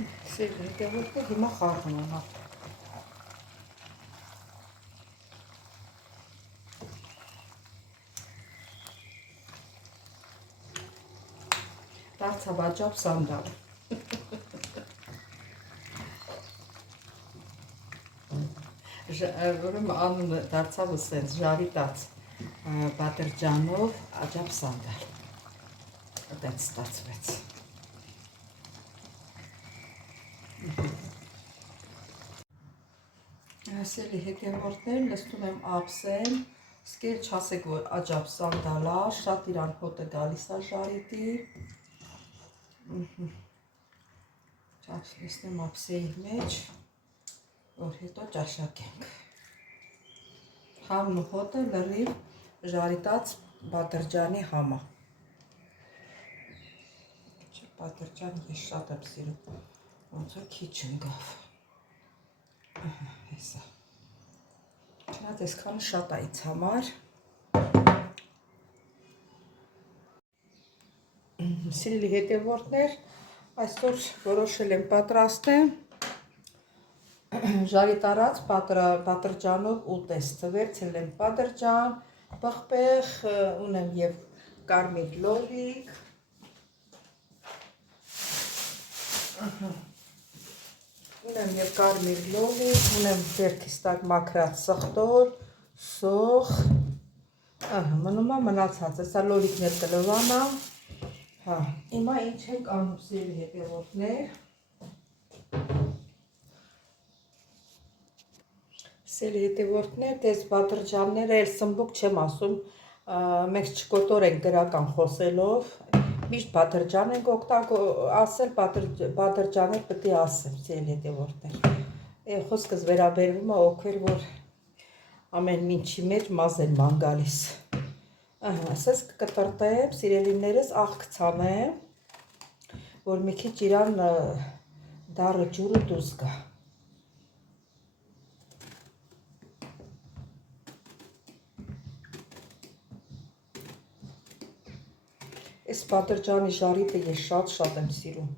Սիրելի դեպքում հիմա խառնում եմ։ Դարձավ աջապ սանդալ։ Ուրեմն անունը դարձավ սենց ժարիտած բադրջանով աջապ սանդալ։ Այդպես ստացվեց։ Սիրելի հետևորդներ, նստում եմ ափսեն, սկել չասեք, որ աջապ սանդալա, շատ իրան հոտը գալիս է ժարիտի։ Նստեմ ափսեի մեջ, որ հետո ճաշակենք։ Համն ու հոտը լրիվ ժարիտած բադրջանի համա։ Բադրջան ես շատ եմ սիրում, ոնց որ քիչ ընկավ։ Հեսա։ Չնայած այսքանը շատ է ինձ համար։ Սիրելի հետևորդներ, այսօր որոշել եմ պատրաստել ժարիտարած բադրջանով ուտեստ։ Վերցրել եմ բադրջան, պղպեղ, ունեմ եւ կարմիր լոլիկ։ Ունեմ եւ կարմիր լոլիկ, ունեմ ձեռքիս տակ մաքրած սխտոր, սոխ։ Մնում է մնացածը, սա լոլիկն էլ կլվանա։ Հիմա ինչ ենք անում, սիրելի հետևորդներ։ Սիրելի հետևորդներ, դες բադրջանները էլ սմբուկ չեմ ասում, մենք չկոտոր ենք գրական խոսելով, միշտ բադրջան ենք ասել, բադրջաներ պետք է ասեմ, սիրելի հետևորդներ։ Խոսքս վերաբերվում է օգուր, որ ամեն ինչի մեջ մազեն ման գալիս։ Ասես կտրտեմ, սիրելիներս աղ կցանեմ, որ մի քիչ իրան դառը ջուրը դուրս գա։ Այս բադրջանի ժարիտը ես շատ եմ սիրում։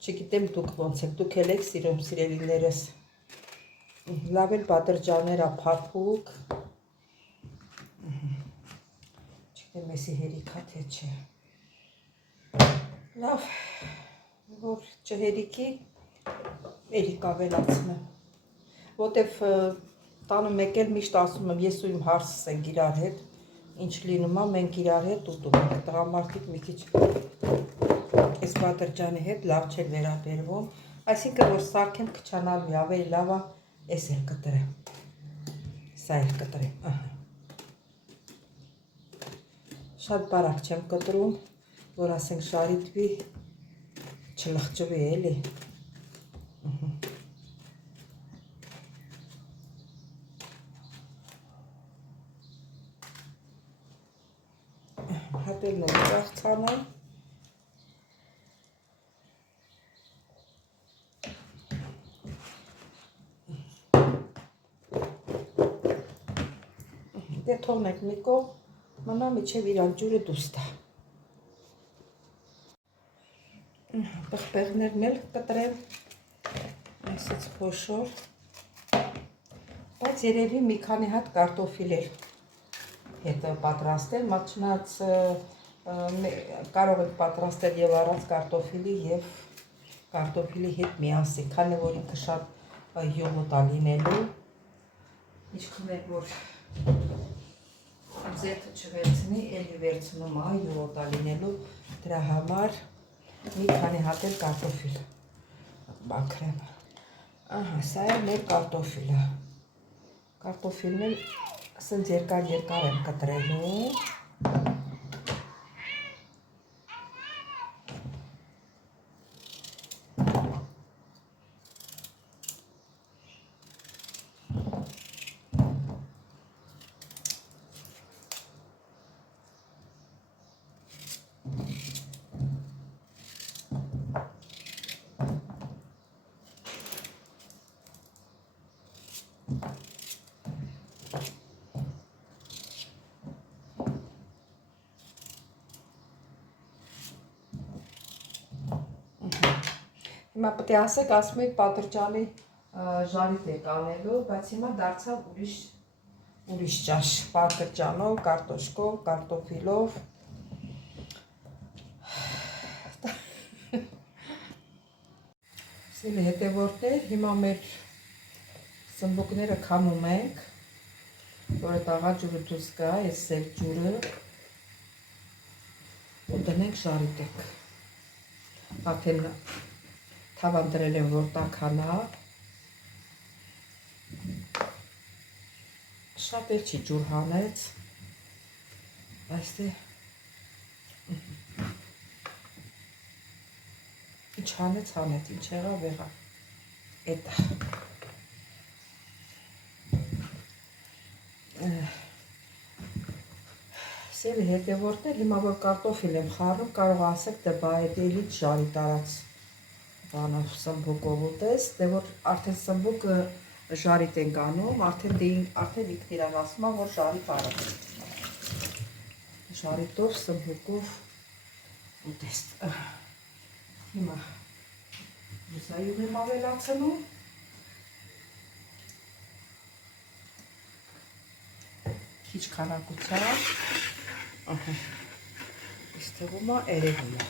Չգիտեմ դուք ոնց եք, դուք էլ եք սիրում, սիրելիներս։ Լավ էլ բադրջաները փափուկ։ Չգիտեմ էսի հերիքա թե չէ։ Լավ, որ չհերիքի, երիք ավելացնեմ։ Որտեվ տանը մեկ էլ միշտ ասում եմ, ես ու իմ հարսս ենք իրար հետ, ինչ լինում է, մենք իրար հետ ուտում ենք, տղամարդիկ մի քիչ այս բադրջանի հետ լավ չեն վերաբերվում, այսինքն որ սարքեմ քչանալու ավելի լավ է, էս էլ կտրեմ, սա էլ կտրեմ, շատ բարակ չեմ կտրում, որ ասենք ժարիտվի, չլխճվի էլի, հատելն եմ կաղցանեմ, դե թողնեք մի կողմ, մնա միջև իրան ջուրը դուրս տա։ Պղպեղներն էլ կտրեմ, այսից խոշոր, բայց երևի մի քանի հատ կարտոֆիլ էլ հետ պատրաստել, մաչնած կարող եք պատրաստել եւ առանց կարտոֆիլի եւ կարտոֆիլի հետ միասին, քանի որ ինքը շատ յոմոտ է լինելու, ինչքան էլ որ ձեթը չվերցնի, էլի վերցնում է, յոմոտ է լինելու, դրա համար մի քանի հատ էլ կարտոֆիլ մաքրեմ։ Սա է մեր կարտոֆիլը։ Կարտոֆիլն էլ ասենց երկար եմ կտրելու։ Հիմա պետք է ասեք, ասում եք պատրճանի ժարիտ եք անելու, բայց հիմա դարձավ ուրիշ ճաշ, պատրճանով, կարտոշկով, կարտոֆիլով։ Սիրելի հետևորդներ, հիմա մեր սմբուկները քամում ենք, որ այդ աղա ջուրը դուրս գա, այս սև ջուրը, ու դնենք ժարիտեք։ Արդեն թավան դրել եմ, որ տաքանա, շատ էլ չի ջուր հանեց, այստեղ ինչ հանեց, ինչ եղավ, էտա։ Սիրելի հետևորդներ, հիմա որ կարտոֆիլ եմ խառնում, կարող ասեք, դե բա էդ էլի ժարիտ արած բանով սմբուկով ուտես, դե որ արդեն սմբուկը ժարիտ ենք անում, արդեն ինքն իրան ասում է, որ ժարիտ արած։ Ժարիտով, սմբուկով ուտես։ Հիմա բուսայուղ եմ ավելացնում։ Քիչ քանակությամբ։ Ահա։ Իստեղում է երևում է։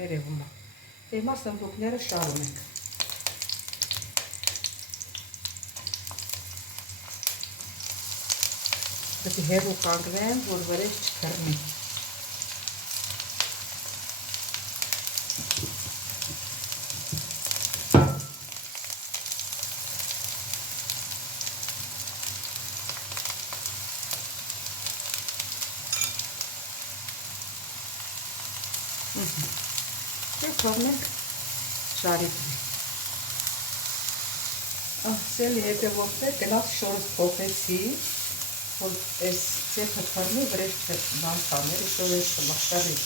Երևում է։ Հիմա սմբուկները շարում ենք։ Պետք է հեռու կանգնեմ, որ վրեժ չթռնի։ Եվ թողնենք ժարիտվի։ Սիրելի հետևորդներ, գնաց շորս փոխեցի, որ այս ձեթը թռնի, վրեժ բան տաներ, շորս մախշարի։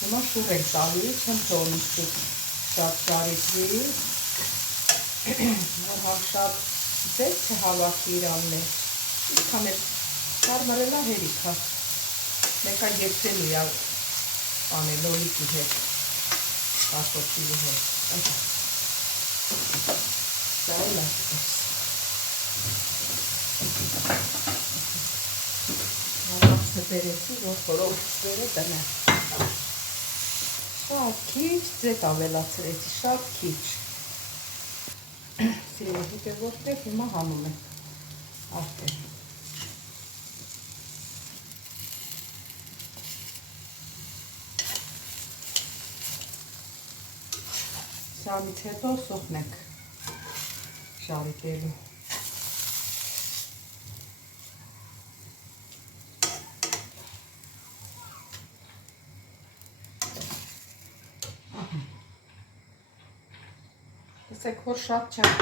Հիմա շուռ ենք տալի, չեմ թողնում շատ ժարիտվի, որ համ շատ ձեթ չհավաքի իրան մեջ։ Ինչքան է կարմարելա հերիքա, մեկա եփելու է լոլիկի հետ, կարտոֆիլի հետ։ Սա էլ ասպես։ Հավաքսը բերեցի, որ խորովսերը տնեմ։ Շատ քիչ ձեթ ավելացրեցի, շատ քիչ։ Սիրելի հետևորդներ, հիմա հանում ենք արդեն։ Սրանից հետո սոխնենք ժարիտելու։ Տեսեք, որ շատ չեմ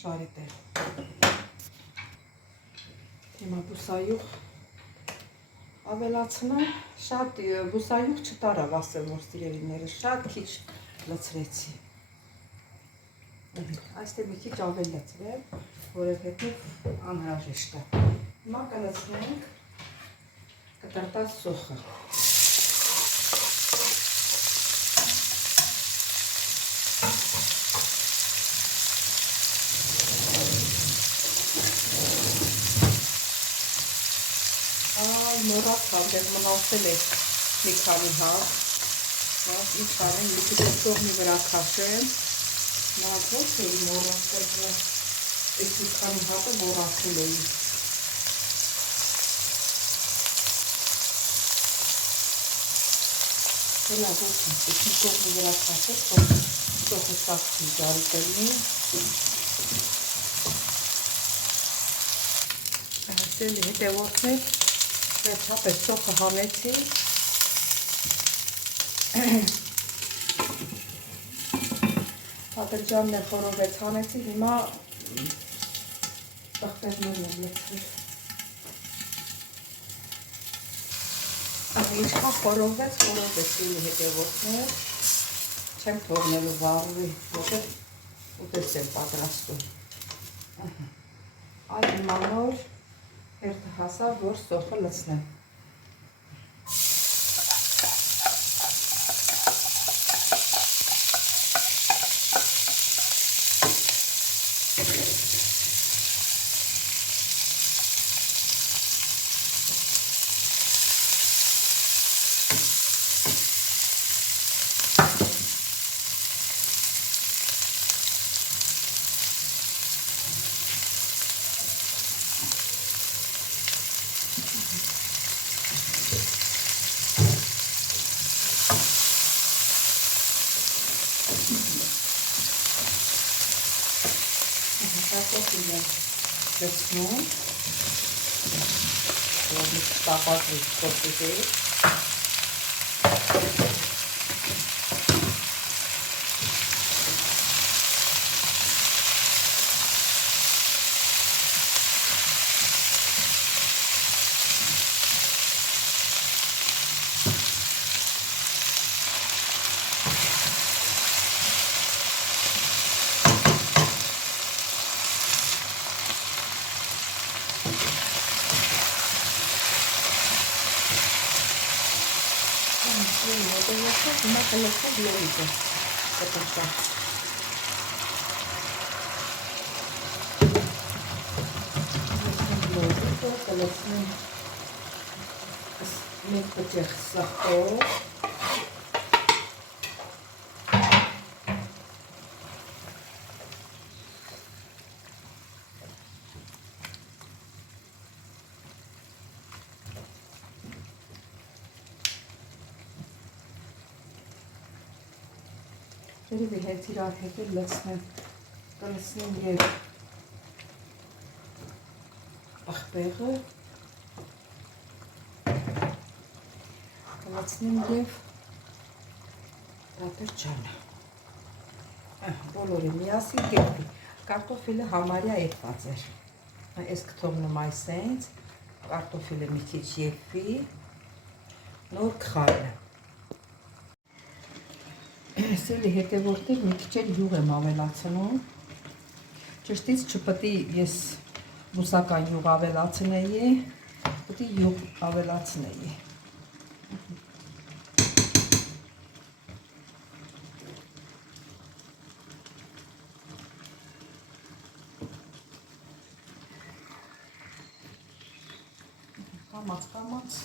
ժարիտել։ Հիմա բուսայուղ ավելացնեմ, շատ բուսայուղ չտարավ, ասեմ, որ սիրելիները, շատ քիչ լցրեցի։ Այստեղ մի քիչ ավել լցրեմ, որովհետև անհրաժեշտ է։ Հիմա կլցնենք կտրտած սոխը։ Մոռացավ, դեռ մնացել է մի քանի հատ։ Ինչ անեմ, մի քիչ սողնի վրա քաշեմ։ Նա ոչ էի մոռացել, որ այս մի քանի հատը մոռացել էի։ Հելա ոչ ինչ, այս մի սողնի վրա քաշել, որ սոխը շատ չի ժարիտելնի։ Սիրելի հետևորդներ, վերջապես սոխը հանեցի, պատրճանն է խորովեց հանեցի, հիմա տխտերներն եմ լցրել։ Ինչքան խորովեց, սիրելի հետևորդներ, չեմ թողնելու վառվի, որտեղ ուտես եմ պատրաստում։ Այդ իմանոր Հերթը հասավ, որ սոխը լցնեմ։ Կարտոֆիլը լցնում, որ մի տապակվի կոտիկի։ Հիմա կլցնեմ լորիկը, կտրտա։ Լորիկը կլցնեմ մեկ պտեղ սախով։ Երևի հետ իրար հետ լցնեմ, կլցնեմ և աղբեղը, կլցնեմ և բաթրջանը, բոլորի միասին կերպի, կարտոֆիլը համարյա եթված էր, ես կթողնում այսենց, կարտոֆիլը մի քիչ եփվի, նոր կխարը։ Սելի հետևորդներ մի քիչ էլ յուղ եմ ավելացնում, ճշտից չպետք է ես բուսական յուղ ավելացնեի, պետք է յուղ ավելացնեի։ Կամաց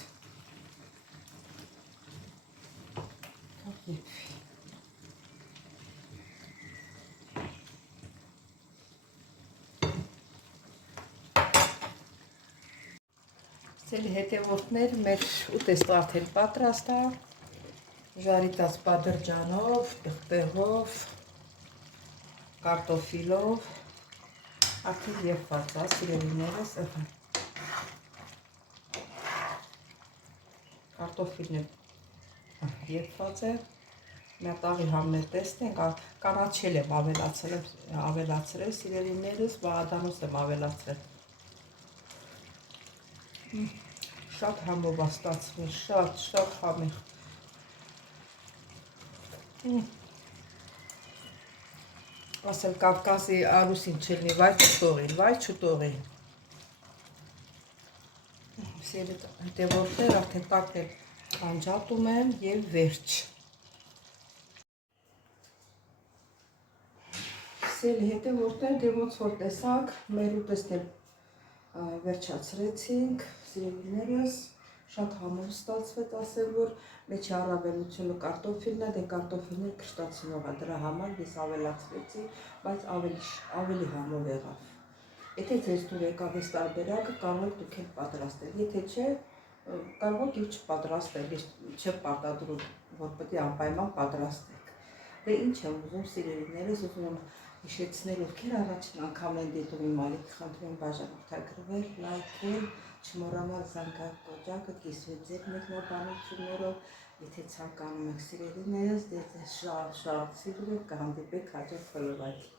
Սելի հետևորդներ մեր ուտեստը արդեն պատրաստ է, ժարիտած բադրջանով, աղբեղով, կարտոֆիլով, արդեն եփված է, սիրելիներս, կարտոֆիլն եփված է, մետաղի համներ տեսնենք, կանաչել եմ ավելացրել, սիրելիներս, բաղադանոց եմ ավելացրել։ Շատ համով է ստացվել, շատ համեղ։ Ասել Կովկասի արուսին չլինի, վայ չուտողին։ Հետևորդներ արդեն տակն էլ անջատում եմ և վերջ։ Սելի հետևորդներ, դե ոնց որ տեսանք, մեր ուտեստն վերջացրեցինք, սիրելիներս, շատ համով ստացվեց, ասեմ, որ մեջի առավելությունը կարտոֆիլն է, դե կարտոֆիլն էլ քրշտացնող է, դրա համար ես ավելացրեցի, բայց ավելի համով եղավ։ Եթե ձեզ դուր եկավ այս տարբերակը, կարող եք դուք էլ պատրաստել, եթե չէ, կարող եք և չպատրաստել, ես չպարտադրում, որ պետք է անպայման պատրաստեք։ Դե ինչ եմ ուզում, սիրելիներս, ուզում եմ հիշեցնել, ովքեր առաջին անգամ են դիտում իմ ալիքը, խնդրում եմ բաժանորդագրվել, լայքել, չմոռանալ զանգակոճակը կիսվել ձեր մեկնաբանություններով, եթե ցանկանում եք սիրելիներս, դե ձեզ շատ սիրում եմ, կհանդիպեք հաջորդ վլոգի։